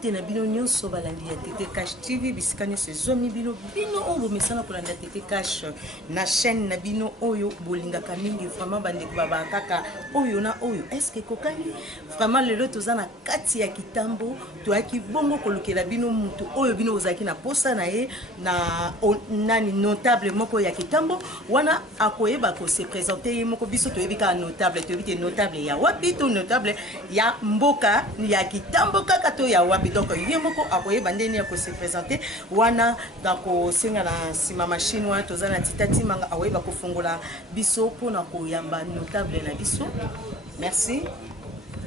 mbote na bino nyonso balandi ya Tete Cash TV bisika nyonso ezomi bino oyo bomesana kolanda Tete Cash na chaîne na bino oyo bolingaka mingi vraiment bandeko baba kaka oyo na oyo est-ce que kokani vraiment lelo toza na kati ya kitambo toaki bongo kolukela bino mutu oyo bino ozaki na posa na ye na nani notable moko ya kitambo wana akoyeba ko se présenter ye moko biso toyebika notable toyebite notable ya wapi to notable ya mboka ya kitambo kaka to ya wapi donc ye moko akoyeba ndeni ya ko se présenter wana donc singa na sima machine wana toza na titati manga akoyeba ko fungola biso pona ko yamba notable na biso. Merci.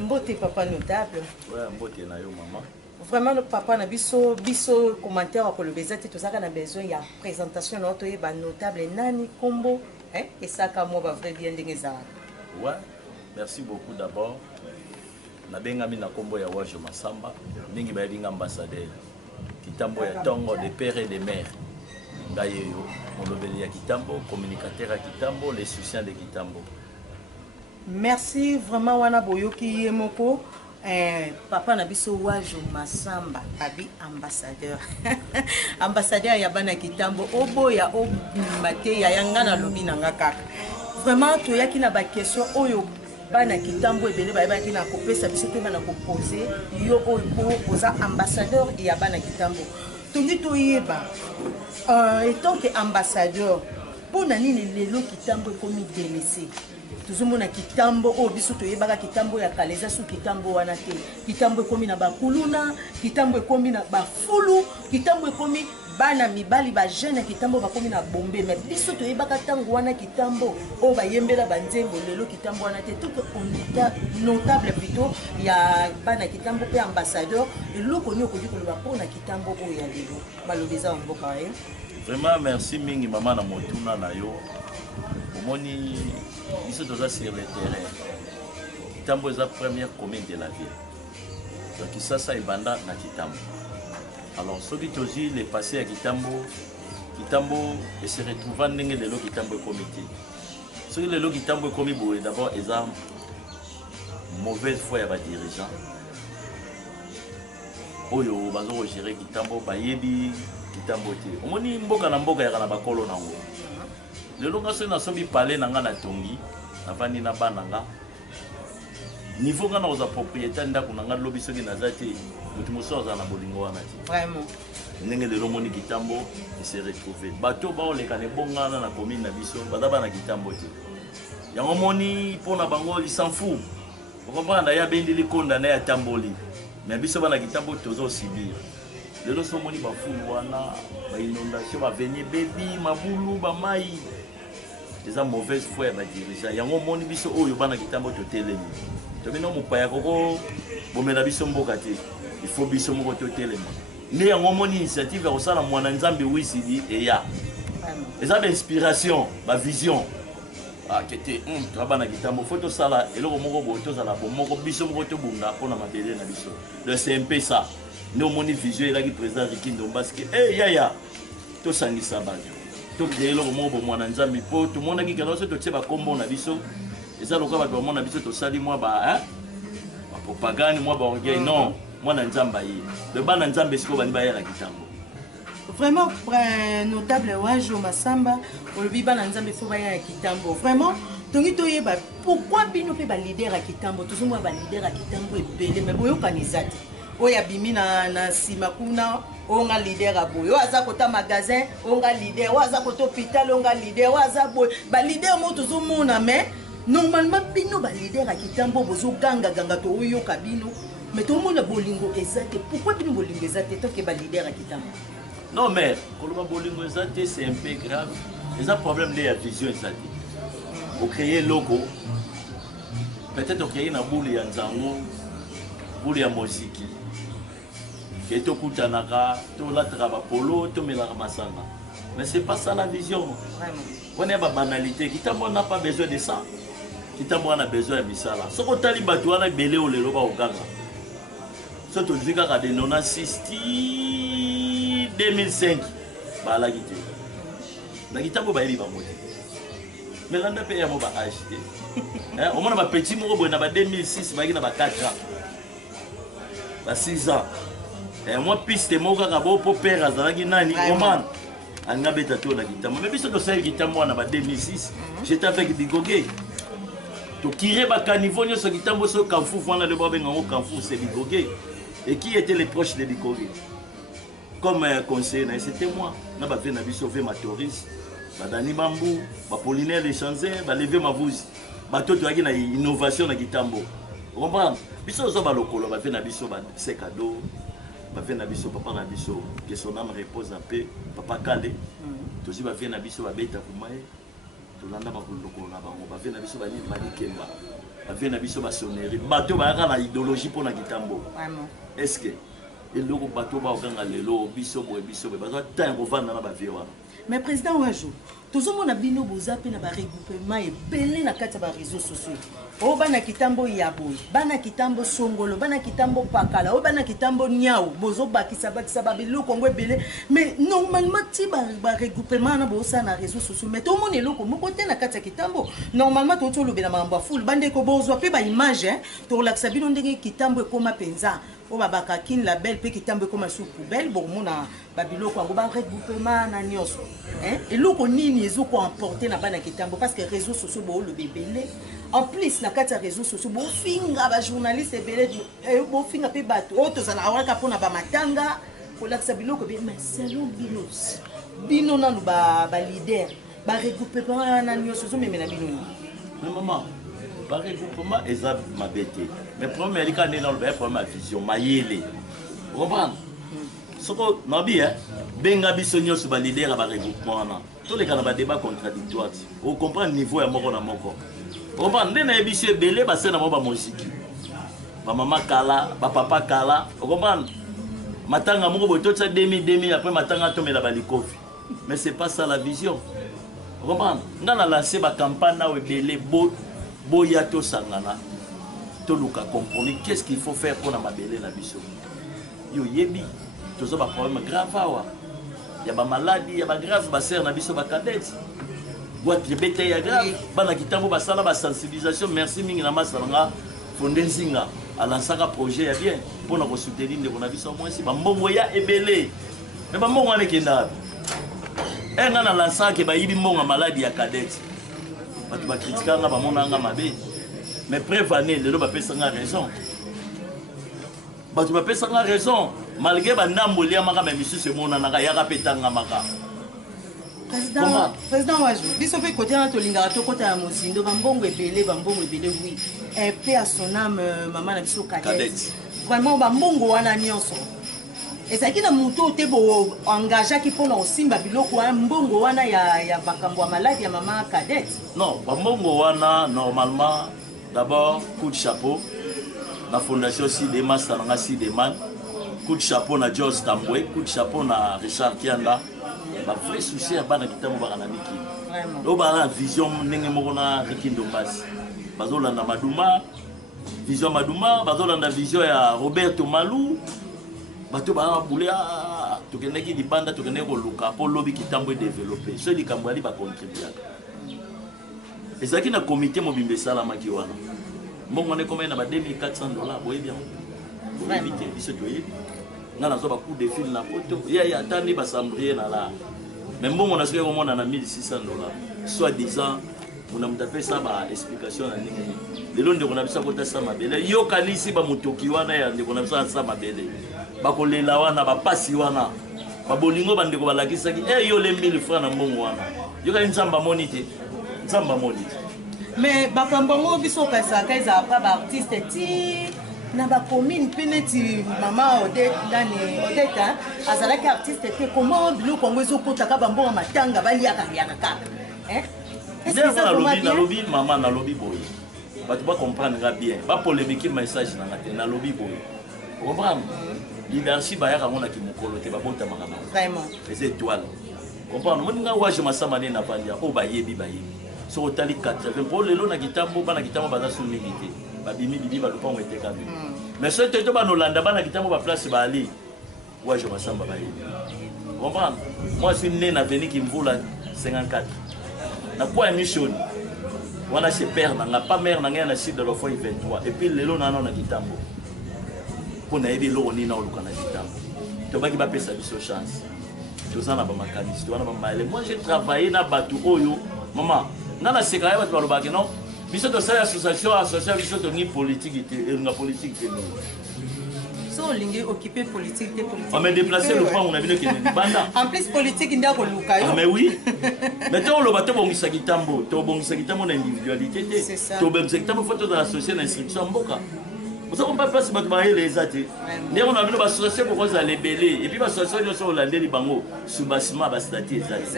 Mbote papa notable. Ouais, mbote na yo maman. Vraiment le papa na biso commentaire pour le bezati tout ça qu'on a besoin il y a présentation notre notable nani combo hein et ça comme moi va vrai bien dingueza. Ouais, merci beaucoup d'abord. Na benga mina combo ya Wajo Masamba, ningi ba binga ambassadeur. Kitambo ya tongo de père et de mère. Ngayeyo, molobeli ya Kitambo, communicateur ya Kitambo, les soutiens de Kitambo. Merci vraiment wana boyoki yemoko. Papa na biso Wajo Masamba abi ambassadeur ambassadeur ya bana Kitambo oboya o mate ya yanga na lobi na ngaka vraiment to yaki na ba question oyo bana Kitambo ebele ba yaki na kopesa biso pe bana ko poser yo oyo oza ambassadeur ya bana Kitambo tongi to yeba étant que ambassadeur pona nini lelo Kitambo komi délaissé tuzomona Kitambo o biso toyebaka Kitambo ya kaleza su Kitambo wana te Kitambo ekomi na bakuluna Kitambo ekomi na bafulu Kitambo ekomi bana mibali ba jeune Kitambo bakomi na bombe mais biso toyebaka tango wana Kitambo o bayembela banzembo lelo Kitambo wana te tout on est notable plutôt ya bana Kitambo pe ambassadeur eloko ni okodi koloba pona Kitambo o ya lelo balobeza mboka ye. Vraiment merci mingi maman na motuna na yo. Omoni ici sur le terrain. Kitambo est la première commune de la ville. Donc ça est banda na Kitambo. Alors ceux qui ont dit les passés à Kitambo et se retrouvant dans le lot Kitambo comité. Ceux qui le lot Kitambo comité d'abord ils ont mauvaise foi à dirigeant. Oyo bazo gérer Kitambo bayebi Kitambo te. Omoni mboka na mboka ya kana bakolo na ngo. Le longa se na sobi parler na nga na tongi na vandi na bananga niveau nga na oza propriétaire ndako na nga lobi soki na zate mutu mosoza na bolingo wana ti vraiment ndenge le lomoni Kitambo et se retrouver bato ba on le kane bonga na commune na biso badaba na Kitambo ti yango moni pona bango ils s'en fout vous comprenez ya bendi li konda na ya tamboli mais biso bana Kitambo tozo subir le lo somoni ba fulu wana ba inondation ba venir baby mabulu ba mai des mauvaise foi ba dirigeant yango moni biso oyo bana Kitambo totelemi to bino mupaya koko bomela biso mboka te il faut biso moko totelemi ne yango moni initiative ya kosala mwana nzambe wisidi eya eza ba inspiration ba vision akete to bana Kitambo faut to sala eloko moko boto sala bomoko biso moko to bunga pona mabele na biso le CMP ça no moni vision elaki président Rikindo Mbaske yaya to sangisa banyo to créer le mot mwana nzambe po tout monde qui kala so to tsheba kombo na biso eza loka ba mona biso to sali moi ba propagande moi ba orgueil non mwana nzamba yi le bana nzambe siko bani ba ya na Kitambo vraiment notable Wajo Masamba olobi bana nzambe fo ba ya Kitambo vraiment tongi to yeba pourquoi bino pe ba leader à Kitambo tout moi ba leader à Kitambo ebele mais boyo kanizati oya bimina na simakuna onga leader aboyo aza kota magasin onga leader waza kota hôpital onga leader waza boy ba leader mo to mona mais normalement bino ba leader à Kitambo bozo ganga to oyo kabino mais to mona bolingo ezate pourquoi bino bolingo ezate to ke ba leader à Kitambo non mais koloba bolingo ezate c'est un peu grave les a problème de vision ezate au créer logo peut-être créer na boule ya nzango boule ya moziki et tout kutanaka tout la trava polo tout mélange masanga mais c'est pas ça la vision vraiment on est pas banalité Kitambo n'a pas besoin de ça Kitambo a besoin de misala ce qu'on tali bato ana belé o lelo ba oganga so to zika ka de 96 2005 ba la gité na Kitambo ba yeli ba moti mais landa pe ya mo ba acheter on mona ba petit mo bo na ba 2006 ba ki na ba 4 ans ba 6 ans moi piste moko kaka bo po père azalaki nani Oman anga beta to na kitambo mais biso to sa kitambo na ba 2006 j'étais avec Bigoge to tiré ba caniveau nyo so kitambo so Kanfu vana le bobenga ngo Kanfu c'est Bigoge et qui étaient les proches de Bigoge comme conseiller c'était moi na ba vena biso ve matoris ba Dani Bambu ba Polinaire les Chanzers ba lever ma voix ba to to na innovation na kitambo comprendre biso zo ba lokolo ba vena biso ba c'est cadeau bafé na biso papa na biso que son âme repose en paix papa Kale tozi bafé na biso babeta kumaye tolanda bakondoko na bango bafé na biso bani Kemba bafé na biso ba sonnerie bato ba na idéologie pour na kitambo vraiment est-ce que eloko bato ba okanga lelo biso boye bazo tant kovanda na ba wana mais président Wajou tozomona bino boza pe na ba regroupement ebele na kati ya ba réseaux sociaux o bana kitambo yaboy bana kitambo songolo bana kitambo pakala o bana kitambo nyao bozo bakisa ba biloko ngo ebele mais normalement ti ba regroupement na bosa na réseaux sociaux mais to mona eloko moko te na kati ya kitambo normalement to tolobela mambo full bande ko bozo pe ba image to relaxa bino ndenge kitambo ekoma penza o babaka kin la belle pe kitambo ekoma sous poubelle bon mona ba biloko ngo ba regroupement na nyoso eloko nini ezoko emporter na bana kitambo parce que réseaux sociaux bo le bébélé en plus na kati ya réseaux sociaux bo finga ba journaliste ebele bo finga pe bato o tozala awaka pona ba matanga ko lakisa biloko be mais selon bino na ba leader ba regroupement na nyoso zo memela bino ni mais maman ba regroupement eza mabete mais premier lika ne na le problème vision mayele comprendre soko nabi benga biso nyoso ba leader ba regroupement na tous les cas na ba débat contradictoire o comprendre niveau ya moko na moko o ba ndena ebiso ebele ba sena mo ba muziki ba mama kala ba papa kala o comprendre matanga moko bototsa demi après matanga tomela ba likofi mais c'est pas ça la vision o comprendre ngana lancer ba campagne na ebele boya to sangana to luka compromis qu'est-ce qu'il faut faire pour na mabele na biso yo yebi tozo ba problème grave awa ya ba maladie ya ba grave ba ser na biso ba cadette boîte bete ya grave bana kitambo ba sala ba sensibilisation merci mingi na masalanga fondenzinga alansaka projet ya bien pour na ko soutenir ndeko na biso moi si ba mbongo ya ebele mais ba mbongo ane kenda nga na lansaka ke ba yibi mbongo maladie ya cadette batu ba critiquanga ba monanga mabe mais prévaner lelo ba pesanga raison batu ba pesanga raison malgré ba ndamboli amaka ba misu se monana ya kapetanga maka président Wajou biso pe côté na tolinga to kota ya mosindo ba mbongo ebele oui paix à son âme maman na biso cadette vraiment ba mbongo wana nyonso ezaki na muto te bo engagé ki pona osimba biloko wana mbongo wana ya bakambo ya maladi ya maman cadette non ba mbongo wana normalement d'abord coup de chapeau la fondation Sidema Salanga Sideman coup de chapeau na George Tambwe coup de chapeau na Richard Kianda ba vrai souci ya bana kitambo ba kana miki do ba vision ndenge moko na Rikindo Mbasi bazolanda Maduma vision Maduma bazolanda vision ya Roberto Malou bato ba bulia tokendeki libanda tokendeki koluka po lobby kitambo développer so likambo ali ba contribuer ezaki na comité mobimbe salama ki wana mbongo ne combien na ba $2400 boye bien éviter biso toyebi ngana zo ba coup de fil na photo ya atandi ba sambrier na la mais mbongo na soki komona na $1600 soit disant on a mutapé ça ba explication na ndenge lelo ndeko na biso kota sa mabele yo kanisi ba mutoki wana ya ndeko na biso sa mabele bakolela wana ba pasi wana ba bolingo ba ndeko balakisaki yo le 1000 francs na mbongo wana yo ka nzamba monite nzamba monite mais bakambo ngo biso kasa kaiza pa ba artiste ti na ba commune peneti mama Odette dani Odette azalaki artiste te comment biloko ngo ezokota ka bambongo matanga baliaka kaka est-ce que ça va bien lobby maman na lobby boy bato ba comprendre bien ba polémique message na ngate na lobby boy comprendre leadership ba yaka mona ki mokolo te ba bota makama vraiment les étoiles comprendre mo nga waje masama ne na bandia o ba yebi so otali 80 pour lelo na kitambo bana kitambo baza souminité babimi bibi ba lupa ngete kabe mais ce te to banolanda bana kitambo ba place ba ali waje masamba ba yebi comprendre moi je suis né na veni ki mvula 54 na quoi mission wana se père na pas mère na ngana sud de l'enfant 23 et puis lelo na kitambo pour na yebi lo ni na oluka na kitambo tobaki bapesa biso chance toza na bamakanisi toza na bamaele. Moi j'ai travaillé na bato oyo mama nga na seka ya bato balobaki non biso tosali association biso tongi politique te elinga politique te so olingi occupé politique te politique on me déplacer le point on a vu que banda en plus politique nda ko luka yo mais oui mais to lo bato bongisa kitambo na individualité te to bongisa kitambo faut to associer l'instruction mboka. Vous savez pas si vous avez les athées. Nous avons vu l'association pour cause les belés. Et puis l'association nous sommes hollandais les bango sous bâtiment bastati exact.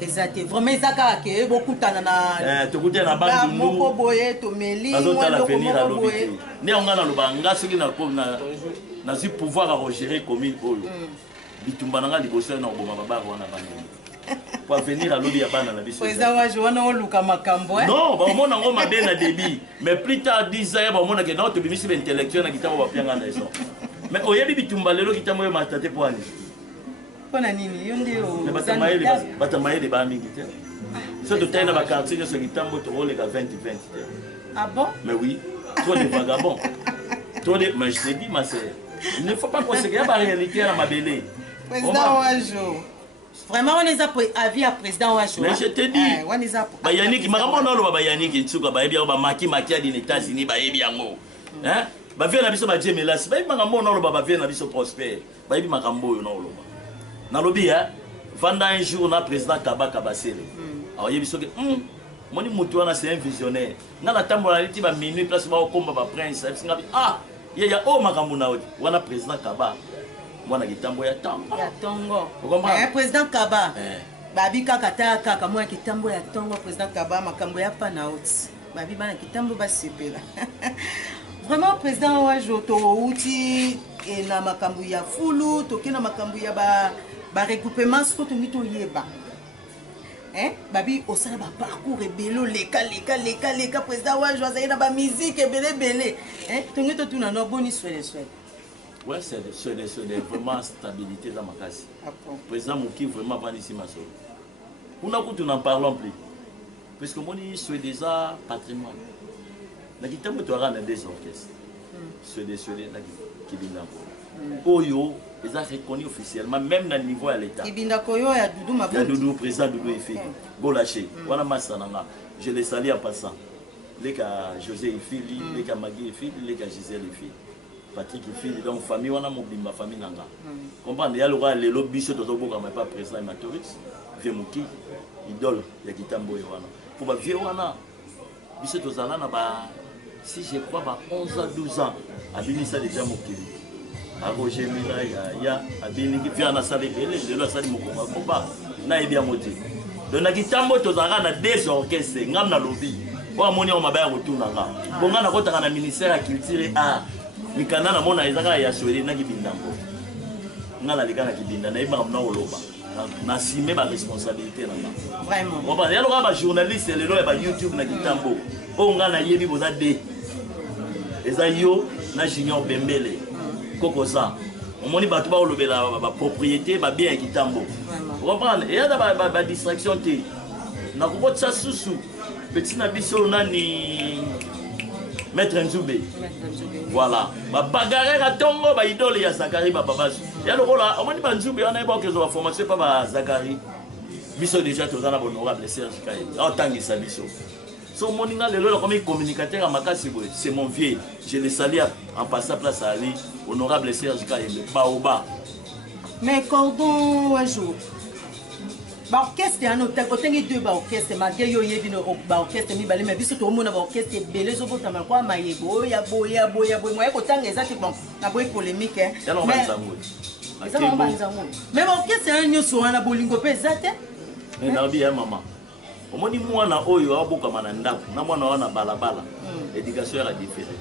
Exact. Vraiment ça que beaucoup tanana. To kuté na bandu nous. Moko boye to meli. Azota la venir à l'obité. Né on a na lobanga ce qui na si pouvoir à gérer commune oyo. Bitumba nanga liboso na oboma baba wana bango. Pour venir à l'obité à bana na biso. Président wa Joana oluka makambo hein. Non, ba mona ngo mabe na débit. Mais plus tard 10 ans ba mona que non to bimisi ba intellectuel na kitamo ba pianga na eso. Mais oyebi bitumba lelo kitamo yo matate po ani. Pona nini yo ndio. Batamaye ba mingi te. So to taina ba quartier so kitambo to role ka 20 te. Ah bon? Mais oui, trop de vagabonds. Trop de mais je te dis ma sœur, il ne faut pas considérer la réalité à ma belle. Président Wajo. Vraiment, on les a pris avis à président Wacho. Mais je te dis, on les a pris. Bayaniki, maman, on a Bayaniki, Tsuka, Baébia, Maki, Makia, des États-Unis, Baébiango. Hein? Bavia Nabiso, Bajemelas, Baïmangambo, on a Bavia Nabiso prospère. Baïbi Makambo, on a Loba. Nalobi, hein? Vendant un jour, on a président Kaba Kabasele. Alors, il y a Biso, Moni Moutouana, c'est un visionnaire. Dans la temporalité, il y a minuit, place, il y a un combat, prince. Ah, il y a un Makambo, on a président Kaba. Mwana kitambo ya tongo. Ya tongo. Président Kaba. Babi kakata kaka mwana kitambo ya tongo président Kaba makambo ya panauti. Babi bana kitambo basepela. Vraiment président Wajo to uti na makambo ya fulu, to kena makambo ya ba regroupement ko to mito yeba. Babi osala ba parcours ebelo leka président Wajo azayina ba musique ebele. Tongi to tuna no boni swele. Ouais, c'est vraiment stabilité dans ma case. Le président Mouki vraiment pas ici ma soeur. On a nous n'en parlons plus. Parce que moi, je suis déjà patrimoine. Nous avons des orchestres. Qui Oyo, ils ont reconnu officiellement, même dans le niveau à l'État. Il y a Doudou, président Doudou Efi. Golaché. Voilà ma sananga. Je les salue en passant. Les cas José Efi, les cas Magui Efi, les cas Gisèle Efi. Patrick Fili, donc famille, on a mon bimba famille nanga. Comprendre, il y a le roi, les lobbies, sur tout le monde, mais pas président et maturiste. Vieux Mouki, idole, il y a Kitambo et Wana. Pour ma vieux Wana, Bissot aux Alana, si je crois, 11 à 12 ans, à Binissa déjà Mouki. À Roger Mila, il y a Abini qui vient à la salle de Bélé, de la salle de Moukouma, combat, n'a bien moté. Donc, à Kitambo, aux Alana, des orchestres, n'a pas lobby. Pour mon nom, on m'a bien retourné là. Pour moi, on a un ministère à culture et art. Mikana na mona ezaka ya swele na kibindango ngala likana kibinda na iba mna oloba na sime ba responsabilité na vraiment on va yalo ba journaliste lelo ya ba YouTube na kitambo o ngana yebi boza de eza yo na Junior Bembele koko ça on moni batu ba olobela ba propriété ba bien kitambo on comprendre et ya ba distraction te na kokotsa susu petit na biso nani Maître Nzoubé. Voilà. Ma bagarre à Tongo, ma idole ya Zakari, ma babas. Il y a le rôle là, on m'a dit Nzoubé, on a pas que la formation pas Zakari. Biso déjà tous en honorable Serge Kaye. En tant que ça biso. So moninga le rôle comme communicateur à Makasi, c'est mon vieux. Je le salue en passant place à Ali, honorable Serge Kaye, le Baoba. Mais cordon un jour. Orchestre en otengi deux orchestre malgré yo yebi no orchestre mi balé mais biso to mona orchestre belé zo bota ma kwa mayego ya boya moi ko tanga ezaki bon na boy polémique hein mais orchestre en nyoso wana bolingo pe zate na bi ya mama omoni mwana oyo aboka mananda na mwana wana balabala éducation ya différé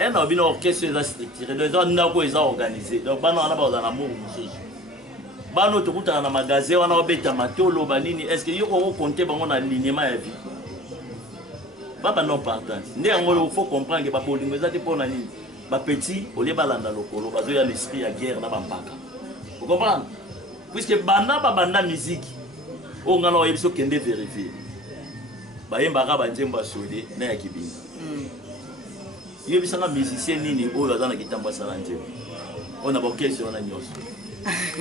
et na bino orchestre za structuré donc ndako eza organisé donc bana wana ba na mo mususu bano tokuta na magasin wana obeta matolo banini est-ce que yoko compter bango na alignement ya vie baba non partant ndé ngolo faut comprendre que ba bolingo ezati pona nini ba petit olie balanda lokolo bazo ya l'esprit ya guerre na bampaka vous comprenez puisque banda musique o ngana wa biso kende vérifier ba yemba ka ba njemba sode na ya kibinga yo bisanga musicien nini oyo azana kitamba sala njemba On a orchestre on a nyos.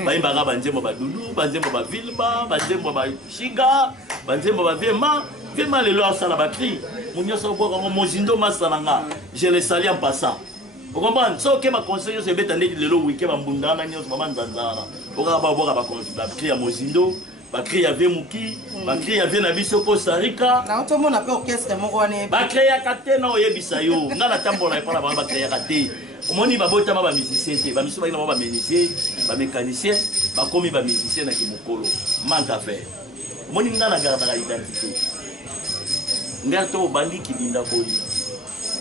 Bayimbaka banzembo badulu, banzembo ba vilba, banzembo ba shiga, banzembo ba vema, vema lelo asala ba cri. Munyoso boka ngo mozindo masalanga. Je le salue en passant. Vous comprenez? Ce que ma conseiller c'est bête année le week-end en bundana nyos maman zanzana. Oka ba boka ba conseiller ba cri à mozindo, ba cri à vemuki, ba cri à venabiso Costa Rica. Na tout monde a pas orchestre moko wane. Ba cri à kate na oyebisa yo. Ngala tambola pa ba cri à kate. Omoni ba bota ba musicien te, ba miso ba ina ba mécanicien, ba mécanicien, ba komi ba musicien na kimokolo. Manque à faire. Omoni ngala garda la identité. Ngato bandi kibinda boyi.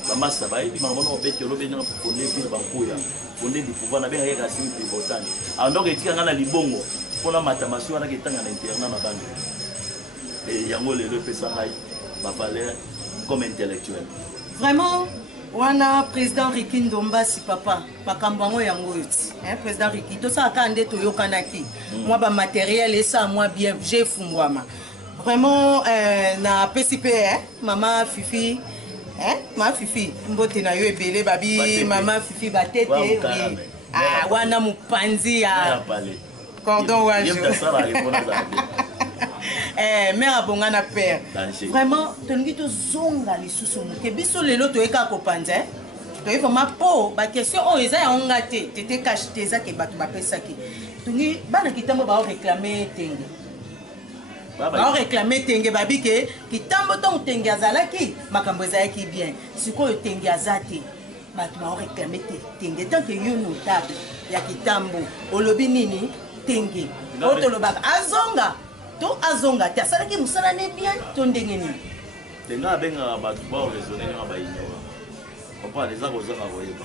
Ba masa ba ibi mamono obete lobe na fondé puis ba koya. Fondé du pouvoir na benga ka simi pivotan. Alors etika ngala libongo pona matamasi wana ketanga na internat na bandi. Et yango le pesa ngai ba valeur comme intellectuel. Vraiment wana président Riki Ndomba si papa makambango yango yuti président Riki to sa ka nde to yokanaki moi ba matériel et ça moi bien j'ai fungwama vraiment na PCP maman Fifi ma Fifi mbote na yo ebele babi maman Fifi batete wana mupanzi ya cordon wajo mère abongana père vraiment tongi to zonga lisusu ke biso lelo to eka ko panza to e vraiment po ba question o eza ya ngate tete cacheté za ke batu ba pesa ki tongi bana kitambo ba réclamer tenge ba réclamer tenge babi ke kitambo to tenge azalaki makambo ezalaki bien siko tenge azate batu ba réclamer tenge tant que yo notable ya kitambo olobi nini tenge otolobaka azonga to azonga te asalaki mosala ne bien to ndenge nini tenga abengaka bato bao raisonne nga bayinyora papa eza kozanga koyeba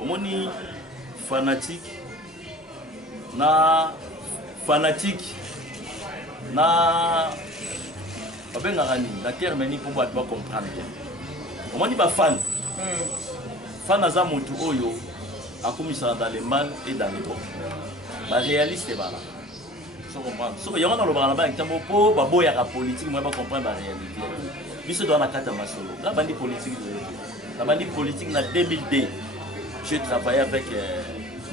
omoni fanatique na babengaka nini na terme nini mpo bato bacomprendre bien omoni bafan fan aza motu oyo akumisaka dans le mal et dans le bon baréaliste bala so yango na lobaka na ba kitambo po baboyaka politique moi ba comprendre ba réalité biso doit na kata masolo la bandi politique na 2002 j'ai travaillé avec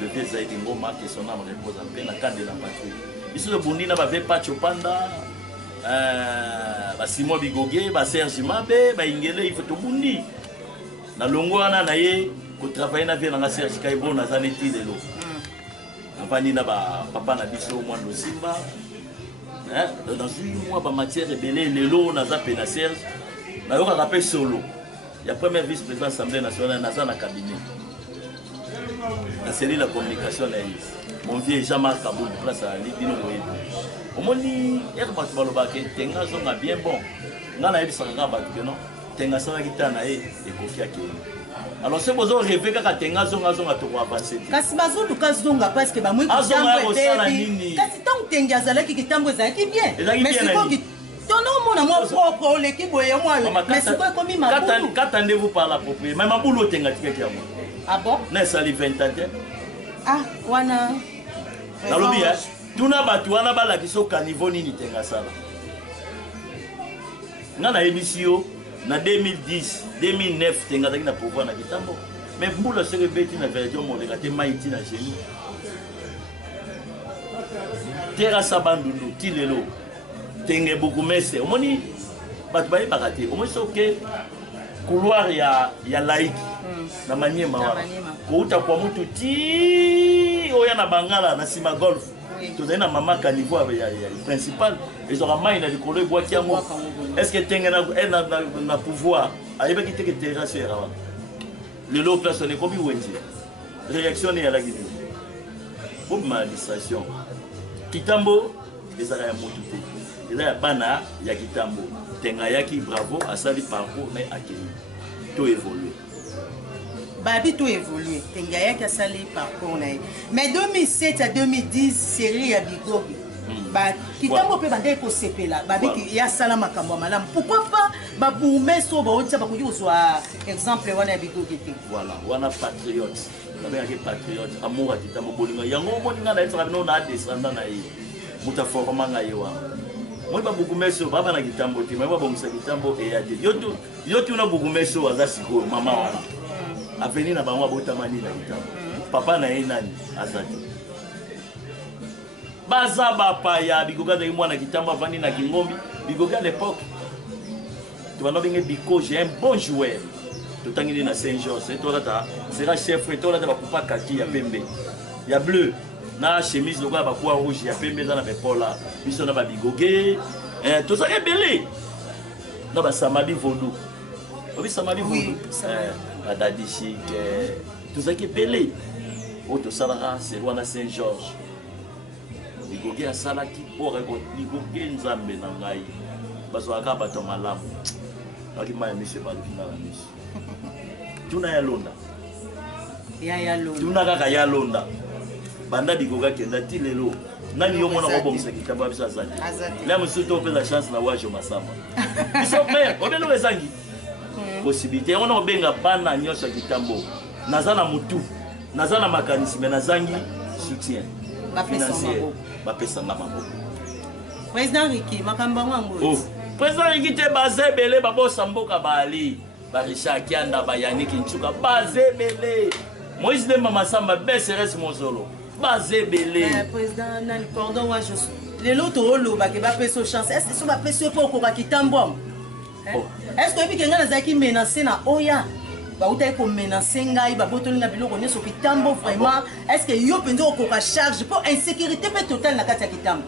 le vieux Zaïdi Ngoma qui son âme repose en paix na cadre de la patrie biso le bondi na ba ve Pacho Panda ba Simon Bigoge ba Serge Mabe ba Ingele il faut to bondi na longo wana na ye ko travailler na vie na Serge Kaibo na zaneti de lo avani na ba papa na biso mwando Simba dans une mois ba matière ebele lelo na za pena Serge na yoka rappel solo ya premier vice président assemblée nationale na za na cabinet na cellule la communication na mon vieux Jean-Marc Kaboul place à Libino Moyedo omoni erba to baloba ke tenga zonga bien bon ngana yebisa nga ba ke non tenga sala kitana e kokia ke alors c'est besoin rêver kaka tenga zonga to ko avancer kasi bazulu kazonga parce que ba mwe kitambo etebi kasi tant tenga azalaki kitambo ezalaki bien mais c'est quoi tono mona moi propre leki boye moi mais c'est quoi comme mabulu qu'attendez-vous par la propriété mais mabulu tenga tikaki yango ah bon na sali 20 ans ah wana nalobi tuna batu wana balakisa okaniveau nini tenga sala nga na yebisi yo na 2010 2009 tenga azalaki na pouvoir na kitambo mais mbula seke beti na version moleka te mai ti na geni tera sabandundu ti lelo tenge bukumese omoni bato bayebaka te omoni soke couloir ya laiki na Maniema wana kouta kwa mutu ti oya na Bangala na nsima golf tozali na mama caniveau ya principal ezwaka mai na likolo ebwaki yango est ce que tenge na pouvoir ayebaki teke terrasse era wana lelo place on ekomi wenze réaction eyalaki te bobima administration kitambo ezalaka ya motu te eza ya bana ya kitambo tenga ayaki bravo asali parcours na akei to évoluer babi to évoluer tenga ayaki asali parcours na ye mais 2007 à 2010 série ya Bigogi ba kitambo pe bande ko sepela babi ki ya sala makambo malamu pourquoi pas ba bourgmestre ba otsa ba ko yozwa exemple wana ya Bigogi te voilà wana patriote babengaki patriote amour ya kitambo bolingo yango moninga na etsa bino na descendant na ye muta forma nga ye wana moi ba bourgmestre baba na kitambo te moi ba bongisa kitambo e ya te yo tu na bourgmestre aza siko mama wana avenir na bango abotamani na kitambo papa na ye nani azati baza bapaya Bigoga de mwana kitambo avandi na Kingombi Bigoga à l'époque tu vas nommer Biko j'ai un bon joueur tout temps il est na Saint-Georges et toi là sera chef et toi là tu vas couper kaki ya pembe ya bleu na chemise logo ba kwa rouge ya pembe za na bepola biso na ba Bigoge tout ça est belé na ba Samadi Vodou obi Samadi Vodou Dadi Chic tout ça qui est belé auto salara c'est roi Saint-Georges Bigoge a salaki pour Bigoge nzambe na ngai baso akaba to malamu akima monsieur balukina la monsieur tuna ya londa tuna kaka ya londa banda Bigoge kenda ti lelo nani yo mona ko bomisa kitamba biso azati la monsieur to pesa chance na wajo masamba biso mais obelo ezangi possibilité on a benga bana nyosha kitambo nazana mutu nazana makanisi mais nazangi soutien financier bapesa nga maboko président Ricky makamba mwangu président Ricky te baze belé babosa mboka bali ba Richard Kianda ba Yannick Nchuka baze belé Moïse Demba Masamba BCRS Mozolo baze belé président nani pardon moi je les loto olo ba ke ba peso chance est-ce que so ba peso pour ko kitambo est-ce que bikanga nazaki menacer na oya ba uta ko menacer ngai ba botoli na biloko nyeso kitambo vraiment est-ce que yo penzo ko ka charge pour insécurité pe totale na kati ya kitambo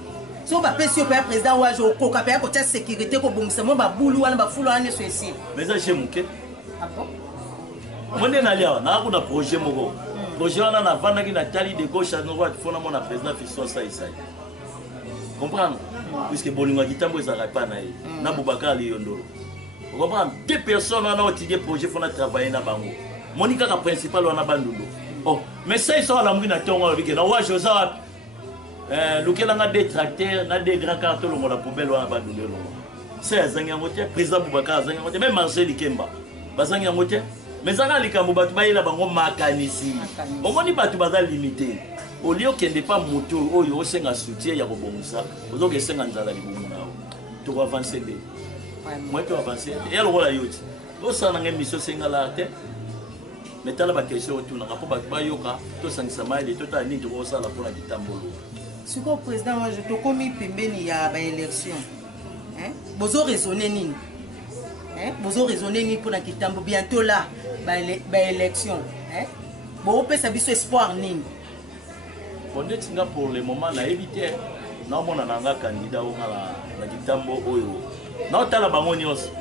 so ba pesio pe président wa jo ko ka pe ko ta sécurité ko bongisa mo ba bulu wana ba fulu wana so ici mais ça chez muke ah bon monde na lia na ko na projet moko projet wana na vanda ki na tali de gauche à droite fona mo na président Fiston Saïsai comprendre puisque bolinga kitambo ezaka pa na ye na Boubacar Liondolo comprendre deux personnes on a étudié projet fona travailler na bango monika ka principal wana bandundu oh mais ça ils sont à la mouina tongo avec na wa Josa lukela nga des tracteurs na des grands cartons longo la poubelle wana bandundu longo c'est azangi ngote président Boubacar azangi ngote même Marcel Kemba bazangi ngote mais zanga likambo batu bayela bango makanisi omoni batu baza limité au lieu qu'il n'est pas moto oyo osenga soutien ya kobongisa ozoke senga nzala libumu nawo to avancer be moi to avancer et alors la yoti osana nga mission senga la te metala ba question otuna ka po ba yoka to sangisa maile to ta ni to osala pour la kitambolo siko président moi je to komi pembeni ya ba élection bozo raisonner nini bozo raisonner ni pour la kitambo bientôt là ba élection bo pesa biso espoir nini Pondetinga pour le moment na éviter na mona nanga candidat o na kitambo oyo na tala bango nyos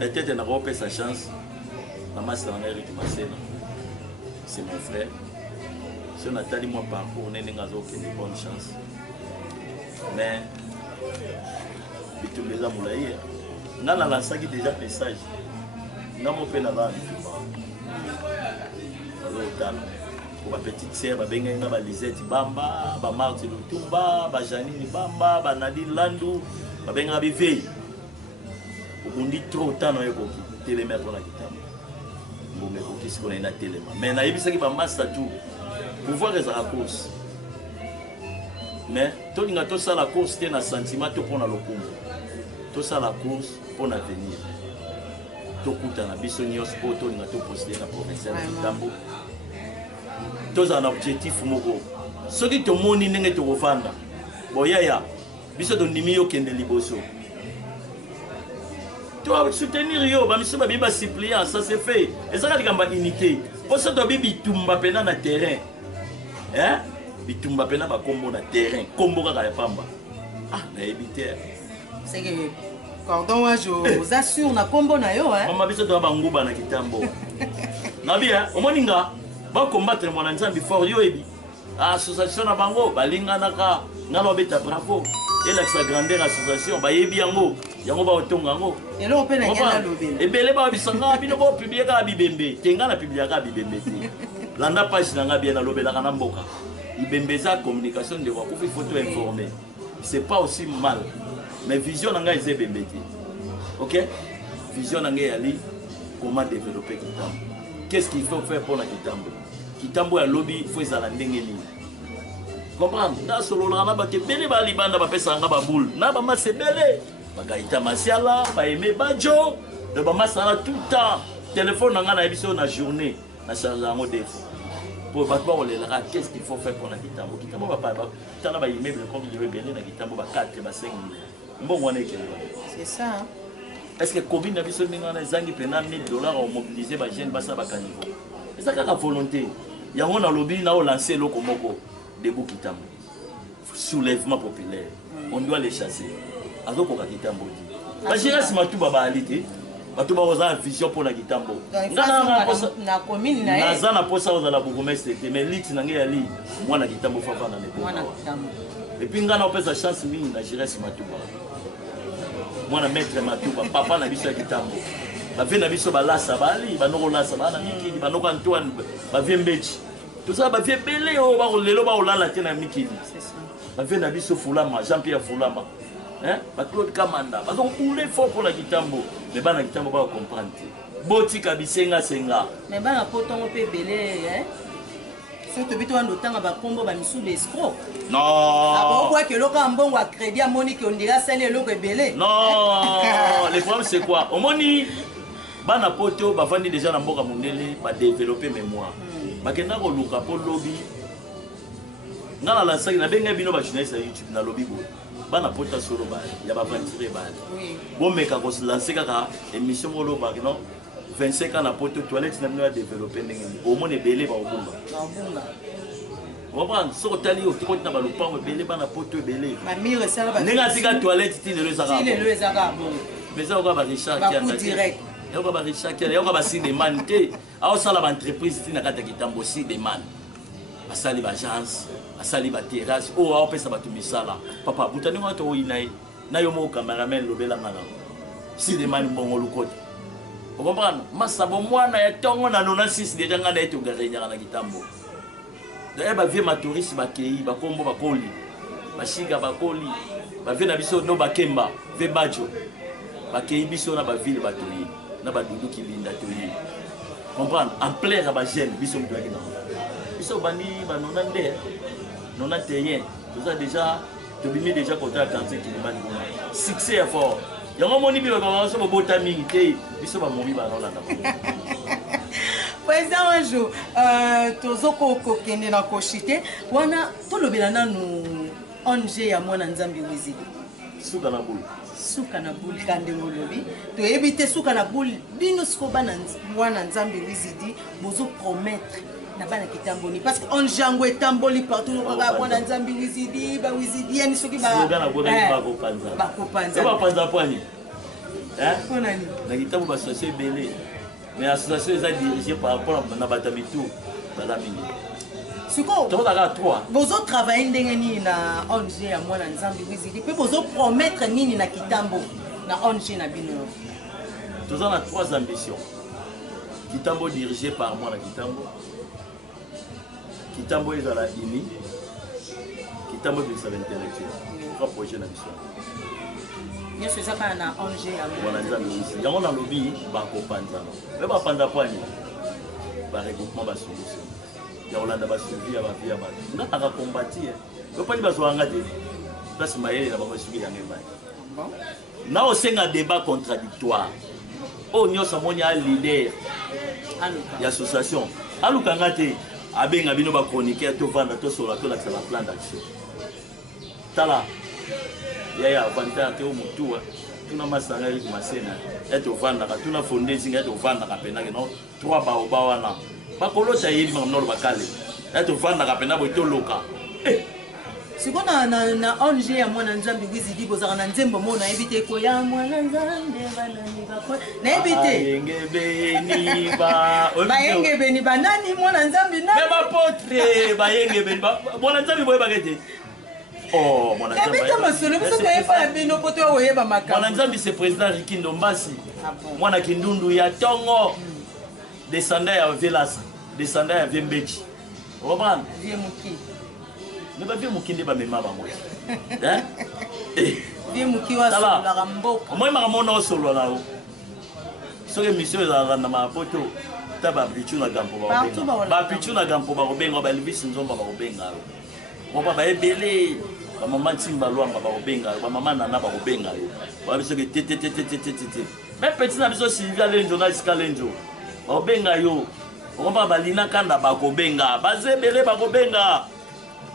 peut-être na ko sa chance na master na Eric Masena c'est mon frère si on a tali moi parcours nene ngazo ke de bonne chance mais bitumeza mulaye ngana lansaki déjà message ngamo pe na ba alors pour ma petite sœur babenga nga ba Lisette Bamba ba Marti Lutumba ba Janine Bamba ba Nadine Landu babenga bivei okundi trop tano yeko telema pour la kitambo ngombe ko kisi kona ina telema mais na yebisaki ba master tout pouvoir les à course mais to linga to ça la course te na sentiment to pona lokumbu to ça la course pour l'avenir to kuta na biso nyos po to linga to poster na provincial kitambo tous un objectif moko ce qui te moni ndenge to kofanda boyaya biso to ndimi yo kende liboso to soutenir yo ba miso ba biba suppliant ça c'est fait et ça ka kamba unité pour ça to bibi tumba pena na terrain bitumba pena ba kombo na terrain kombo kaka ya pamba na éviter c'est que cordon wa jo vous assure na kombo na yo mama biso to ba nguba na kitambo na bien omoninga ba combattre mon nzambi fort yo ebi association na bango balingana ka ngalo beta bravo et la sa grandeur association ba yebi yango ba otonga ngo elo pe na ngana lobela ebele ba bisanga bino ko publier ka bibembe tenga na publier ka bibembe te landa page na nga bien na lobela kana mboka ibembe za communication de ko photo informer c'est pas aussi mal mais vision na nga eze bembe te OK vision na nga yali comment développer kitambo. Qu'est-ce qu'il faut faire pour la kitambo? Kitambo ya lobby faut ezala ndenge nini. Comprendre? Na solo na ba ke bele ba libanda ba pesa nga ba boule. Na ba masebele. Ba gaita masiala, ba aimé bajo, de ba masala tout le temps. Téléphone na nga na biso na journée, na charge ngo défaut. pour battre les là, qu'est-ce qu'il faut faire pour la Kitambo? Kitambo va pas, t'as là immeuble comme il veut bien la Kitambo va 4 va 5 bon on est c'est ça. Est-ce que combien de personnes n'ont zangi pena $1000 à mobiliser les jeunes basa ba caniveau? C'est ça la volonté. Il y a un lobby na o lancer le komoko debout Kitambo. Soulèvement populaire. On doit les chasser. Azo ko Kitambo dit. Ba jira si matu baba alite. Batu ba oza vision pour la Kitambo. Na commune na ye. Na posa oza la bourgmestre mais lit na ngi ali mwana Kitambo fa na nebo. Mwana Kitambo. Et puis ngana opesa chance mingi na jira si matu baba. Mwana maître Matuba papa na biso ya Kitambo ba vie na biso ba lasa bali ba noko lasa ba na mikili ba noko Antoine ba vie mbechi tout ça ba vie belé o ba lelo ba olala te na mikili c'est ça ba vie na biso Fulama Jean-Pierre Fulama hein ba Claude Kamanda ba donc rouler fort pour la Kitambo mais ba na Kitambo ba comprendre boti kabisenga senga mais ba na potongo pe belé hein surtout bito ando tanga ba kombo ba misu de escroc non abo quoi que loka mbongo a crédit à Monique on dira c'est le loka belé non le problème c'est quoi omoni bana poto ba vandi déjà na mboka mondele ba développer mémoire ba kenda ko luka po lobby ngala la saki na benga bino ba journaliste ya YouTube na lobby bo bana poto solo ba ya ba vantire ba oui bon meka ko se lancer kaka émission ko loba non 25 ans na poto toilette na bino ya développer ndenge au monde belé ba obunga on va so tali o to na ba lupango belé bana poto belé ba mire ça ba nenga tika toilette ti le zaka ti le zaka bon mais ça on va Richard qui a direct on va Richard qui on va si demande te a sala ba entreprise ti na kata Kitambo si demande basali ba agence basali ba terrasse o a pesa ba tu misala papa butani wato o inae na yo mo cameraman lobela ngana si demande bongo lukote on comprend masabo mwana ya tongo na 96 déjà ngana eto garenyaka na Kitambo d'ailleurs ba vie maturiste ba kei ba kombo ba koli ba shiga ba koli ba vie na biso no ba kemba ve bajo ba kei biso na ba ville ba toyi na ba dudu kibinda toyi comprendre en plein ba jeune biso mtu akina biso bani ba 91 tout ça déjà to bimi déjà côté à 45 km succès est fort yango moni bi ba so bota mingi te biso ba momi ba rolanda président un jour tozoko kokende na koshite wana tolobela nanu ONG ya mwana nzambe wizili suka na bulu kande ngolobi to ebite suka na bulu bino siko bana mwana nzambe wizili bozo promettre na bana Kitambo ni parce que on jango etamboli partout kaka mwana nzambe wizili ba wizili yani soki ba ko panza poani hein konani na Kitambo ba société belé mais l'association est dirigée par rapport à Nabatabitou, Balamini. Siko, vous avez travaillé na ONG à moi dans Zambie, puis vous avez promettre nini na Kitambo na ONG na Bino. Nous avons 3 ambitions. Kitambo dirigé par moi na Kitambo. Kitambo est à la INI. Kitambo est à l'intellectuel. 3 projets d'ambition. Il y a ça na ONG à moi. Il y a un lobby ba kopanza. Mais ba panda poani. Ba regroupement ba solution. Il y a Hollande ba suivi ba via ba. Na ta combattre. Ko pani ba so angate. Place mayele na ba suivi ya ngeba. Bon. Na o senga débat contradictoire. O nyosa moni a leader. Il y a association. Aluka ngate abenga bino ba chroniqueur to vanda to sola to la plan d'action. Tala ya vanta ke o mutua tuna masanga ri masena eto vanda ka tuna fondesi eto vanda ka pena ke no 3 ba wana ba kolota yiri mamno ba kale eto vanda ka pena bo to loka siko na ONG ya mwana nzambe wizidi bozaka na nzembo mona ebite ko ya mwana nzambe banani ba ko na ebite bayenge beni banani mwana nzambe na ba potre bayenge beni mwana nzambe boye bagete. Oh, mon Nzambi c'est président Rikindo Mbasi. Mwana Kindundu ya Tongo. Descendant ya Velas, descendant ya Vembechi. Comprendre? Vieux Muki. Ne pas vieux Muki ne pas même moi. Hein? Vieux Muki wa solo la ramboka. Moi ma mona solo là. So que monsieur za na mapoto. Taba pichu na gampo ba. Ba pichu na gampo ba obenga ba Elvis Nzomba ba obenga. Mon papa est belé. Maman Timba Luamba ba obenga, maman Nana ba obenga. Ba biso ke tete. Même petit na biso Sylvia Lenjo na Scalenjo. Ba obenga yo. okomba balina kanda bakobenga bazebele bakobenga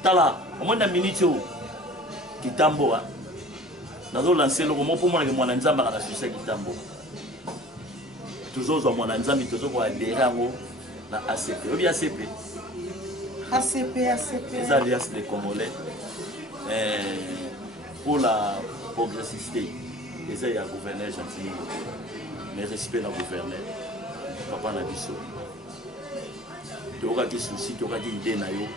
tala omona minute kitambo nazo lancer loko mo pomona ke mwana nzamba kana succès kitambo tozozwa mwana nzambi tozoko adhérer yango na ACP obi ACP les alliances des Congolais pour la progressivité les ya gouverneur gentil mais respect na gouverneur papa na biso toka ki souci toka ki idée na yo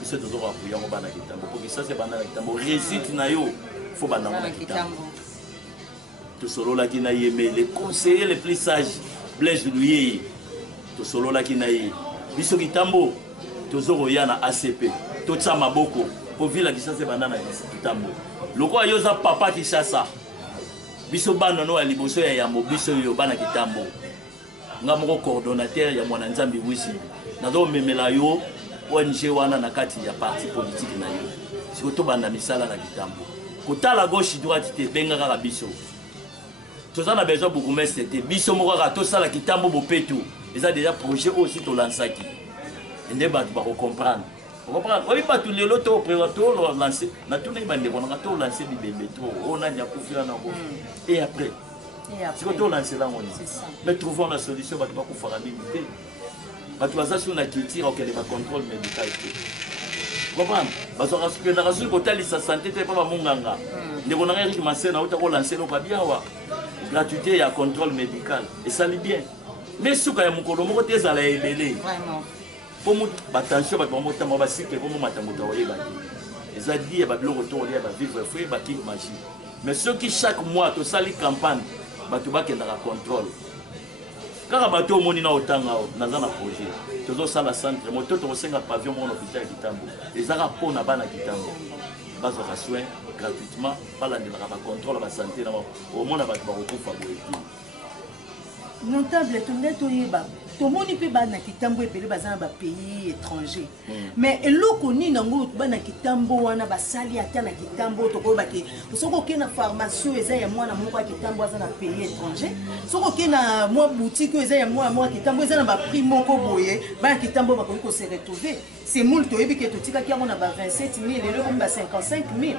biso tozoko apuya ngo bana kitambo pour que ça c'est bana kitambo réussite na yo faut bana na kitambo to solo la ki na yeme les conseillers les plus sages Blaise Louye to solo la ki na ye biso kitambo tozoko ya na ACP to tsa maboko pour vila ki ça c'est bana na kitambo loko ayoza papa ki sasa biso bana no ya liboso ya yambo biso yo bana kitambo nga moko coordonnateur ya mwana nzambi wisi nazo memela yo ONG wana na kati ya parti politique na yo siko to banda misala na kitambo kotala gauche droite te benga kaka biso tozana besoin beaucoup mais c'était biso moko kaka to sala kitambo bopetu eza déjà projet aussi to lansaki ende ba comprendre oui, pas tous les lotos prévatoires lancé. Na tout les bandés, on a tout lancé du bébé, on a déjà confié en nous. Et après, c'est quand on lance là, on dit. Mais trouvons la solution, bah tu vas faire la limité. Bah tu vas ça sur la culture, auquel il va contrôle médical. Vous comprenez? Bah ça reste que la raison pour telle sa santé, t'es pas mon ganga. Ne on a rien qui m'a fait, on a lancé nos papiers, gratuité et contrôle médical. Et ça l'est bien. Mais ce qu'il y a mon colomo, t'es à la ébélé. Vraiment. Pour moi, attention, je vais vous dire que je vais vous dire que je vais vous dire que magie. Mais ceux qui chaque mois, tu as les campagnes, tu vas avoir un contrôle. Quand tu as un projet, tu as un centre, tu as un pavillon dans l'hôpital de Kitambo. Les Arabes ont un Kitambo. Tu as soin gratuitement, tu as un contrôle de la santé. Au moins, tu as un notable, tu as tout le monde peut bana kitambo et pele bazana ba pays étranger mais eloko ni nango bana kitambo wana basali ata na kitambo to ko ba ke soko ke na pharmacie eza ya mwana moko kitambo azana pays étranger soko ke na moi boutique eza ya mwana kitambo eza na ba prix moko boye bana kitambo ba ko se retrouver c'est multo ebi ke to tika ki na ba 27000 lelo comme ba 55000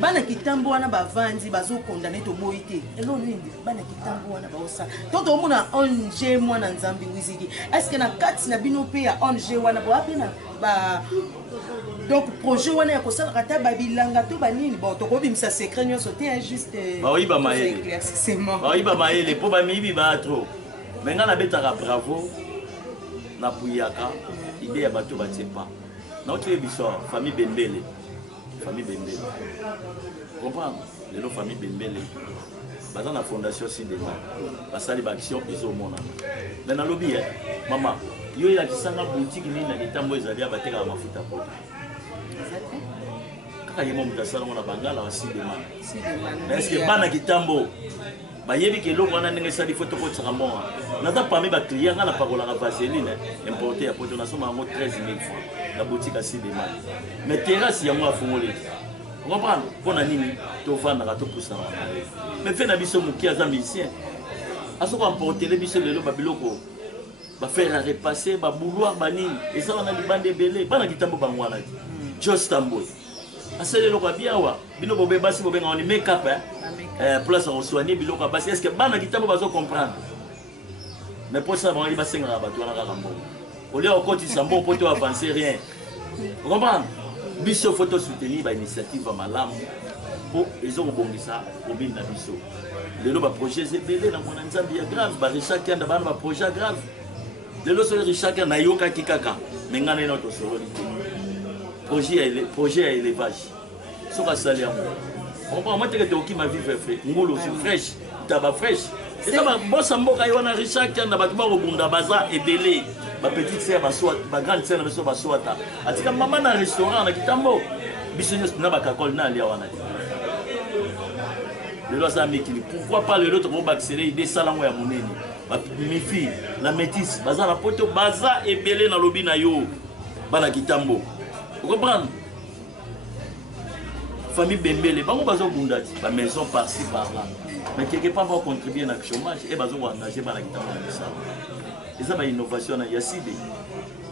bana kitambo wana ba vandi bazo condamner to boyite elo nindi bana kitambo wana ba osa to mona onje mwana nzambi est-ce que na kati na bino pe ya ONG wana bo apena ba donc projet wana ya kosala kata ba bilanga to banini bon to ko bimisa secret nyo sauter juste ba oui ba maele c'est mort ba oui ba maele po ba mibi ba trop menga na betaka bravo na puyaka idée ya bato ba tsepa na otie biso famille Bembele comprendre le famille Bembele dans la fondation Sidema, basali action ils ont mon mais dans lobby maman yo ya kisanga boutique ni na kitambo ezali abateka mafuta poto kaka yemo mutasala mona bangala wa Sidema est-ce que bana kitambo bayebi ke loko wana ndenge sali photo ko tsaka moi nata parmi ba client ngala pakola ka vaseline importé ya poto na soma ngo 13000 francs la boutique à Sidema mais terrasse ya moi fongolé. Vous comprenez? Pour nini to vendre à to pousser. Mais fait na biso muki aza musicien. Aso ko emporter les biso lelo babiloko. Ba faire repasser ba bouloir bani et ça on a libande belé bana kitambo bangwana. Just Tambo. Asele loko biawa biloko be basi bo benga on make up place on soigner biloko basi est-ce que bana kitambo bazo comprendre? Mais pour ça on va senga ba to na ka kambo. Au lieu au côté sambo pour to avancer rien. Vous comprenez? Biso photo soutenir ba initiative à malamu pour ils ont bongisa au bin na biso le lo ba projet zebele na mona nzambi ya grave ba Richard Kanda ba projet grave le lo so Richard Kanda na yoka kikaka mengana ina to solo projet à élevage so ka sali yango on va mettre que qui ma vie fait ngolo sur fraîche taba fraîche et ça ba bossa mboka yona Richard Kanda ba tuba robunda baza ebele ma petite sœur ma grande sœur na soit atika maman na restaurant na kitambo business na ba kakol na lia wana le loi ça mekili pourquoi pas le l'autre pour accélérer idée salango ya monene mi fille la métisse baza na poto baza ebele na lobi na yo bana kitambo vous comprenez famille Bembele bango bazo bundati ba maison par-ci par-là mais quelque part va contribuer à la chômage et bazo engager bana kitambo na ça eza ba innovation na yaside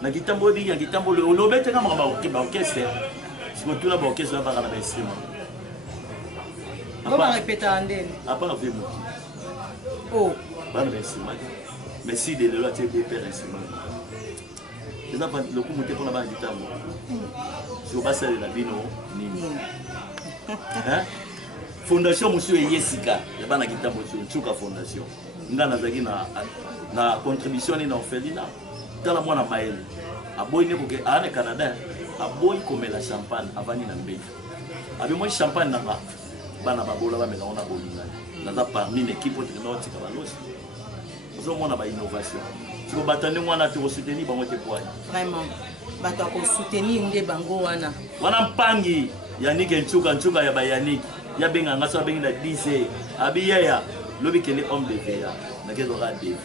na kitambo bi ya kitambo le bete kama ba orchestre siko tula ba orchestre ba kana ba instrument ba répéter ndeni apa na ve muki oh ba na instrument mais si de le latie de père instrument eza pas le coup monter pour la ba kitambo siko ba sala na bino nini hein fondation monsieur Yesika ya bana kitambo tsuka fondation ngana zaki na contribution ni na orphelinat tala mwana maele aboyi ne koke ane Canada aboyi komela champagne avani na mbeki abi moi champagne na bana babola ba mela ona bolinga na parmi une équipe de notre kabalosi ozo mona ba innovation tiko batande mwana te ko soutenir bango te kwa vraiment bato ko soutenir nde bango wana mpangi Yannick nchuka ya ba Yannick ya benga ngaso bengi na 10 abi ya lobi kele homme de VA na kezo ra David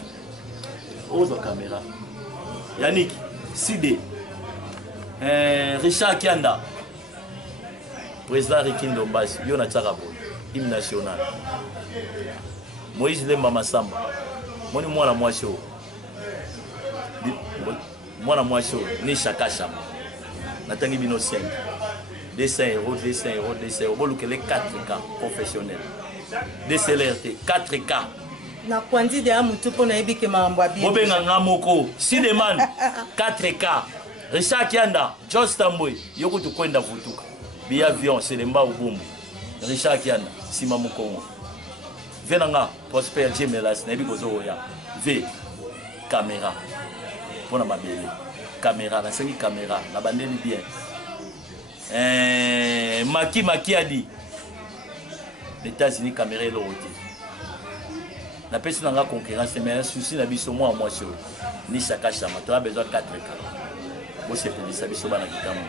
ozo caméra Yannick Side Richard Kianda président Rikindo Mbasi yo na tsaka bo hymne national Moïse Lemba Masamba moni mwana mwasho ni shakasha natangi bino 5 200 €, bon le 4K professionnel DCLRT 4K na kwandi de amutu pona ebike mambo abi bobenga ngamoko Sideman 4K Richard Kianda Just Tamboy yoko tukwenda vutuka bi avion Selemba ubumbu Richard Kianda Sima Mukongo venanga Prosper Gemelas na ebiko zo ya v caméra pona mabele caméra na sengi caméra na bandeli bien Maki a dit les États-Unis caméra l'autre. La personne n'a pas concurrence, mais un souci n'a pas moi ni chaka chama. Tu as besoin de 4 cas. Vous savez, ça biso bana kitamo.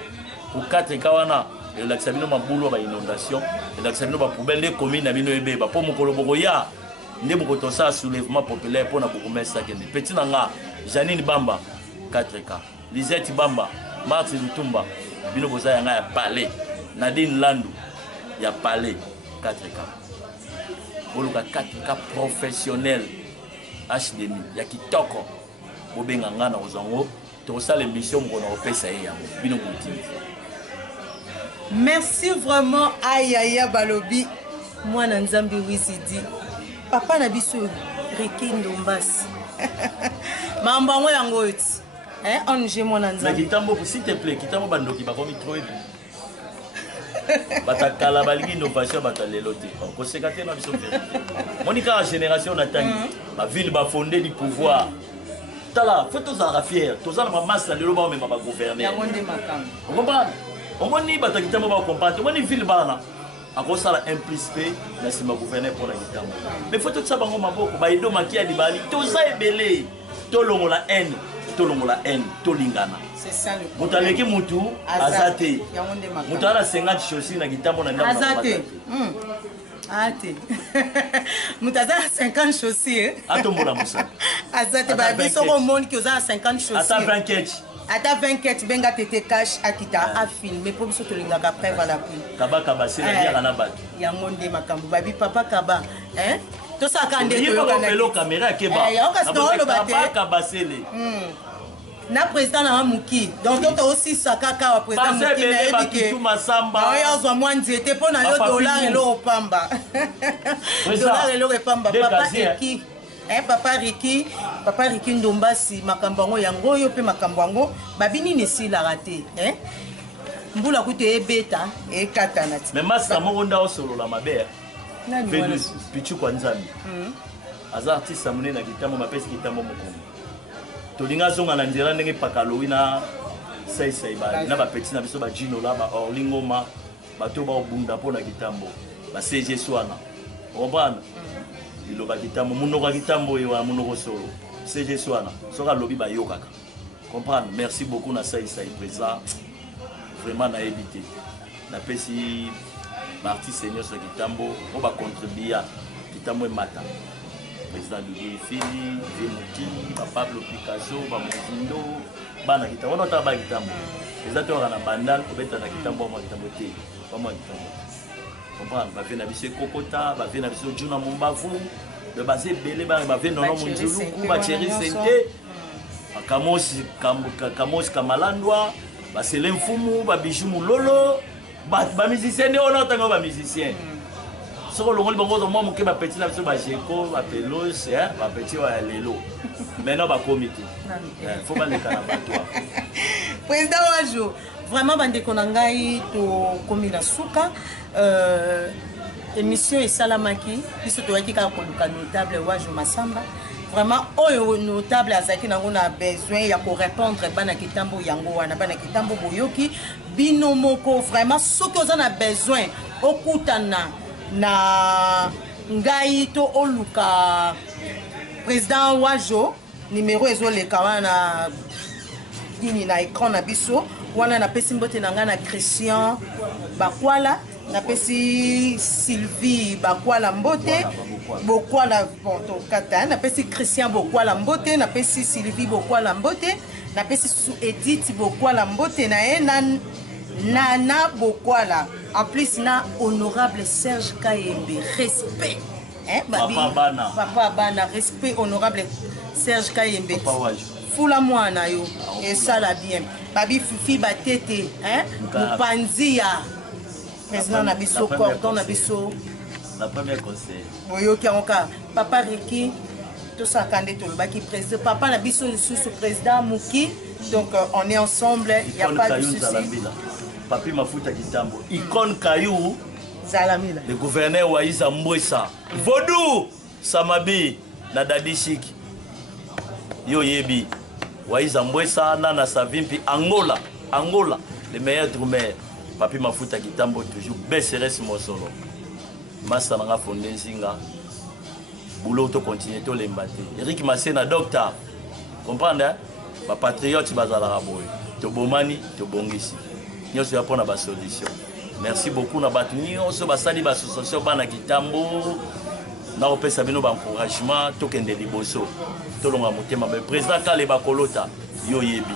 Pour 4 cas, on a le xamino ma boulot ba inondation, le xamino ba poubelle des communes na bino ebe ba pour mon koloboroya. Ndé mo koto ça soulèvement populaire pour na beaucoup mettre ça kende. Petit nanga Janine Bamba 4 cas. Lisette Bamba, Martin Lutumba bino boza yanga ya palais Nadine Landu ya palais 4K oluka 4K professionnel HDMI ya kitoko bobenga ngana ozango to sala émission mona opesa ya bino boutique. Merci vraiment Ayaya Balobi mwana nzambi Wizidi papa na biso Rikindo Mbasi mambango yango eti on j'ai mon anza. Mais kitambo s'il te plaît, kitambo bandoki ba komi trop ebi. Bata kala balingi innovation bata leloti. Ko sekate na biso vérité. Monika génération na tangi. Ba ville ba fondé du pouvoir. Tala, faut tous en fier. Tous en ma masse lelo ba même ba gouverner. Ya wonde makam. On comprend. On moni bata kitambo ba comprendre. Moni ville bana. Ako sala implicité na sima gouverner pour la kitambo. Mais faut tout ça bango maboko ba ido makia di bali. Tous ça ebele. Tolongo la haine. Tolongola haine tolingana c'est ça le problème mutaleki mutu azate mutala 50 chosi na kitambo na ndambo azate ate mutaza 50 chosi atombola musa azate ba biso ko monde ki oza 50 chosi ata 24 ata 24 benga tete cash akita a filmer pour biso tolingaka preuve à l'appui kaba c'est la dire na bato ya monde makambo babi papa kaba to saka ndé to yo caméra keba na kaba sele na président na Muki donc to aussi sakaka wa président Muki na ebike tout masamba oyo zwa mwanzi ete pona yo dollar elo opamba dollar elo opamba papa Eki papa Riki Ndombasi makambo ngo yango yo pe makambo ngo babini ne sila raté mbula kute ebeta e katana mais masa mo nda osolo la mabe Venus pichu kwa nzambi aza artiste amune na kitambo mapesi kitambo mokongo tolinga zonga na nzela ndenge pakalowi na sai ba na ba petit na biso ba Gino la ba Orlingoma bato ba obunda pona kitambo ba CG Swana obana biloba kitambo munoko kitambo ewa munoko solo CG Swana soka lobi ba yokaka comprendre merci beaucoup na sai présent vraiment na éviter na pesi artiste senior sur kitambo on va contribuer kitambo mata président Louis Fili Vemuki Pablo Picasso Bamuzindo bana kitambo on ta ba kitambo exactement na bandal ko beta na kitambo mo kitambo te pas moi kitambo comprendre ba vena biso kokota ba vena biso juna mombavu de base belé ba vena no munzulu ku ba chéri sente Kamos Kamalandwa, Selem Fumu, Bijou Lolo, musicien, on entend musicien. Si on a un petit peu de pelouse, un petit lelo. Maintenant, on comité. Il faut que le Président Wajo, vraiment, Bandekonangai, to Komina Souka, émission et Salamaki, puisque tu as dit qu'il y a un notable Wajo Massamba. Vraiment, oh, notable Azaki n'a besoin, il y a pour répondre à Kitambo Yango, à Kitambo Boyoki, Binomoko, vraiment, ce que vous avez besoin, Okutana. Na ngai to oluka président Wajo numéro ezoleka wana dini na écran na biso wana na pesi mbote na nga na Christian Bakwala na pesi Sylvie Bakwala mbote Bokwala ponto kata na pesi Christian Bokwala mbote na pesi Sylvie Bokwala mbote na pesi Edith Bokwala mbote na Nana Bokwala. En plus, na honorable Serge Kayembe. Respect. Hein, Papa Bana. Papa Bana. Respect, honorable Serge Kayembe. Fula mwana yo. Et ça la bien. Babi Fifi Batete. Hein? Mupanzia. Président Nabiso, cordon Nabiso. La première conseil. Boyo Kianka. Papa Riki. Tout ça, candidat qui président. Papa Nabiso, sous président Mouki. Donc, on est ensemble. Il n'y a pas de souci. Papi Mafuta Kitambo, Icône Kayou, Zalamila. Le gouverneur Waïza Mbwesa, Vodou, Samabi, Nadadi Chik, Yo Yebi, Waïza Mbwesa, Nana Savimpi, Angola, le meilleur drummer, Papi Mafuta Kitambo, toujours BCRS Mosolo, Massa Nanga Fondenzinga, boulot to continuer to l'embate. Eric Massena, docteur, comprendre, ma patriote Bazala Raboy, to Bomani, to Bongisi. Nous avons une solution. Merci beaucoup. Nous avons une association Bana Kitambo. Nous avons un encouragement. Nous avons un président Kaleba Kolota. Yo Yebi.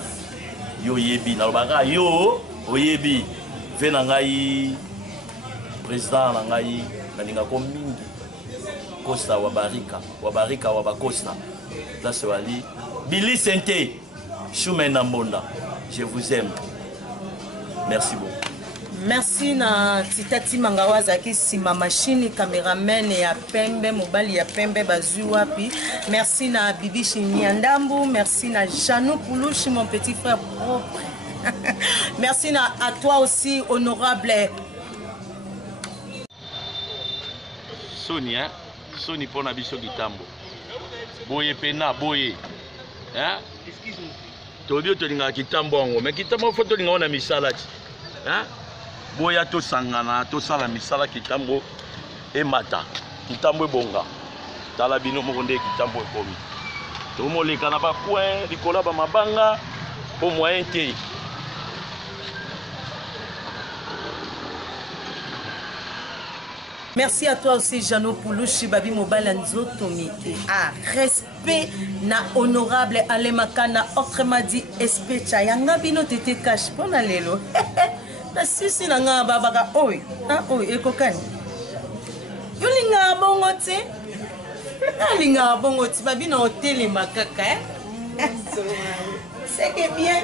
Yo Yebi. Nous avons Yo Yebi. Venangai. Président Nangai. Naninga Komingi. Costa Wabarika. Wabarika Wabacosta. Là, c'est Ali. Billy Sente. Choumen Nambonda. Je vous aime. Merci beaucoup. Merci na Titati Mangawaza qui sima machine caméraman ya Pembe mobile ya Pembe bazuwapi. Merci na Bibi Nyandambu, merci na Janou Poulouchi mon petit frère propre. Merci à toi aussi honorable Sonia, Soni pona biso Kitambo. Boye pena boye. Hein? Excuse-moi. Tobio tolinga Kitambo ngo, mais Kitambo faut tolinga ona misala ti. Hein? Boya to sangana to sala misala Kitambo e mata. Kitambo bonga. Tala bino mo konde Kitambo ekomi. To mo leka na ba coin likola ba mabanga au moyen te. Merci à toi aussi, Jano Poulouchi, Babi Mobile Nzotomike. Ah, respect na honorable Alemakana, autrement dit, especha. Yanga bino tete cash pour na lelo. Na sisi na nga babaka oi. Ah, oi, ekokani. Yolinga bongote. Yolinga bongote, babi na hotel makaka, hein. C'est que bien.